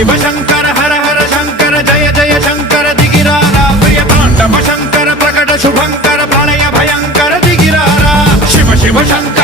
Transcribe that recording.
शिव शंकर हर हर शंकर जय जय शंकर दिगिरारा प्रिय तांडव शंकर प्रकट शुभंकर प्रलय भयंकर दिगिरारा शिव शिव शंकर